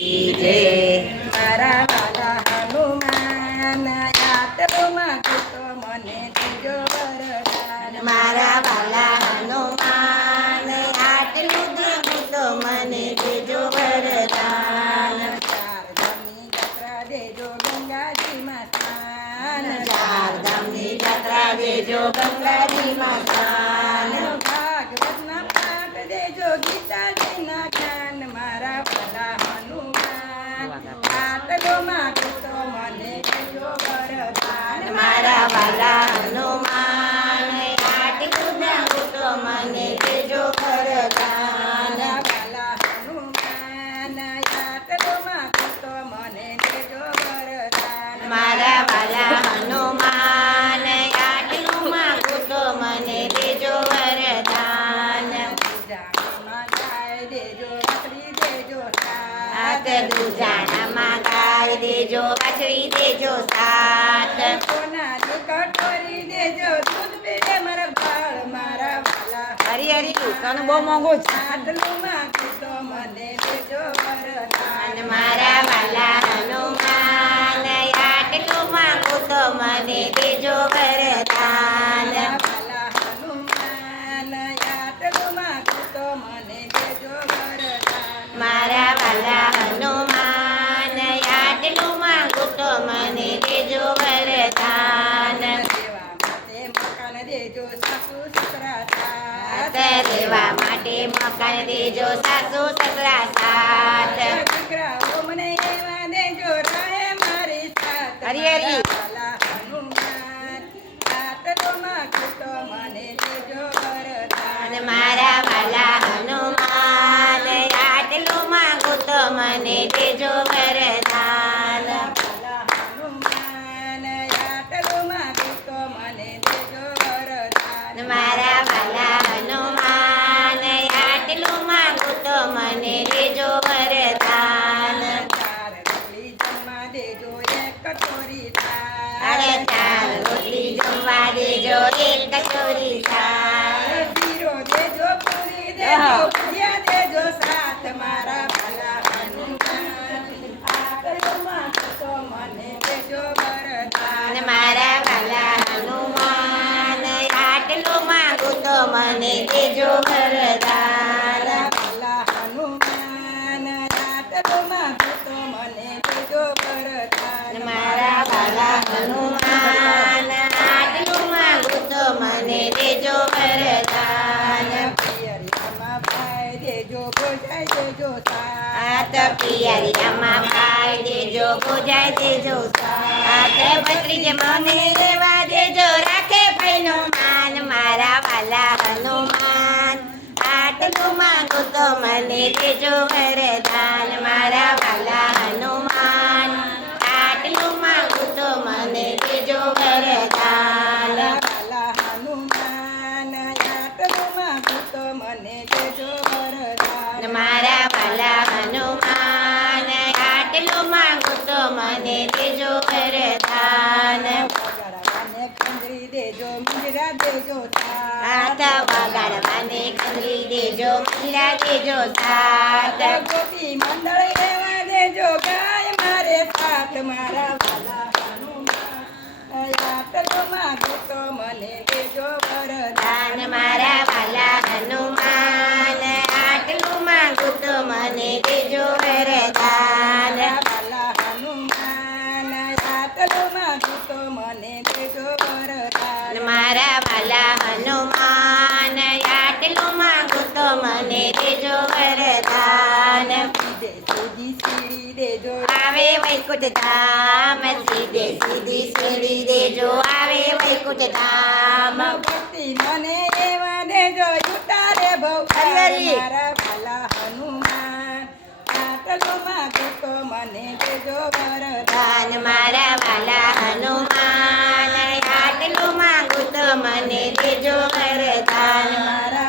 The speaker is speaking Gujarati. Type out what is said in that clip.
જય મારા વાલા હનુમાન આટલો માંગુ તો મને દેજો વરદાન. મારા વાલા હનુમાન આટલું દેવું તો મને દેજો વરદાન. ચારધામની યાત્રા દેજો ગંગાજીમાં સ્નાન. ચારધામની યાત્રા દેજો ગંગાજીમાં સ્નાન. ભાગવતના પાઠ દેજો ગીતાજીના જ્ઞાન. મારા વાલા હનુમાન આટલો માંગુ તો મને દેજો વરદાન. મારા વાલા હનુમાન આટલું દેવું તો મને દેજો વરદાન. વાલા હનુમાન આટલો માંગુ તો મને દેજો વરદાન. મારા વાલા હનુમાન આટલું માંગુ તો મને દેજો વરદાન. જાણામાં ગાય દેજો વાછડી દેજો સાત. દુજાણામાં ગાય દેજો વાછડી દેજો સાત. સોનાની કટોરી દેજો દૂધ પીવે મારા બાળ. મારા વાલા હરી હરી દુકાન બહુ મોંઘો છે. આટલું માંગુ તો મને દેજો વરદાન. મારા વાલા હનુમાન આટલું માંગુ તો મને દેજો વરદાન. વાલા હનુમાન આટલું માંગુ તો મને દેજો વરદાન. મારા વાલા હનુમાન આટલું માંગુ તો મને દેજો વરદાન. દેવા માટે મકાન દેજો સાસુ સસરા સાથ. રહેવા માટે મકાન દેજો સાસુ સસરા સાથ. દીકરાઓ મને એવા દેજો રહે મારી સાથ. હરી હરી. વાલા હનુમાન આટલો માંગુ તો મને દેજો વરદાન. મારા વાલા હનુમાન આટલું માંગુ તો મને દેજો વરદાન. વાલા હનુમાન આટલો માંગુ તો મને દેજો વરદાન. મારા વાલા હનુમાન આટલું માંગુ તો મને દેજો વરદાન. ચાર રોટલી જમવા દેજો એક કટોરી અરે થાળ. ચાર રોટલી જમવા દેજો એક કચોરી શાક. શીરો દેજો પૂરી દેજો ભજીયા દેજો સાથ. મારા વાલા હનુમાન આટલો માંગુ તો મને દેજો વરદાન. મારા વાલા હનુમાન આટલું માંગુ તો મને દેજો વરદાન. વાલા હનુમાન આટલો માંગુ તો મને દેજો વરદાન. મારા વાલા હનુમાન આટલું માંગુ તો મને દેજો વરદાન. પિયરિયામાં ભાઈ દેજો ભોજાઈ દેજો હાથ સાથ. પિયરિયામાં ભાઈ દેજો પૂજાય દેજો સાથ. ભત્રીજે મને રેવા દેજો રાખે ભાઈનો માન. મારા વાલા હનુમાન આટલું માંગુ તો મને દેજો વરદાન. મારા વાલા હનુમાન આટલું માંગુ તો મને દેજો વરદાન. વાલા હનુમાન આટલો માંગુ તો મને દેજો વરદાન. મારા વાલા હનુમાન આટલું માંગુ તો મને દેજો વરદાન. વગાડવાને કંદરી દેજો મીંજરા દેજો હાથ સાથ. વગાડવાને કંદરી દેજો મીરા દેજો સાથ. ગોપી મંડળ એવા દેજો ગાય મારે સાથ. મારા વાલા હનુમાન આટલો માંગુ તો મને દેજો વરદાન. મારા વાલા હનુમાન આટલું માંગુ તો મને દેજો વરદાન. વાલા હનુમાન આટલો માંગુ તો મને દેજો વરદાન. મારા વાલા હનુમાન આટલું માંગુ તો મને દેજો વરદાન. સીધે સીધી સીડી દેજો આવે વૈકુંઠ ધામ સીધે સીધી સીડી દેજો આવે વૈકુંઠ ધામ. ભક્તિ મને એવા દેજો યુતારે ભવ. હરી હરી. મારા વાલા હનુમાન આટલો માંગુ તો મને દેજો વરદાન. મારા વાલા હનુમાન આટલું માંગુ તો મને દેજો વરદાન. મારા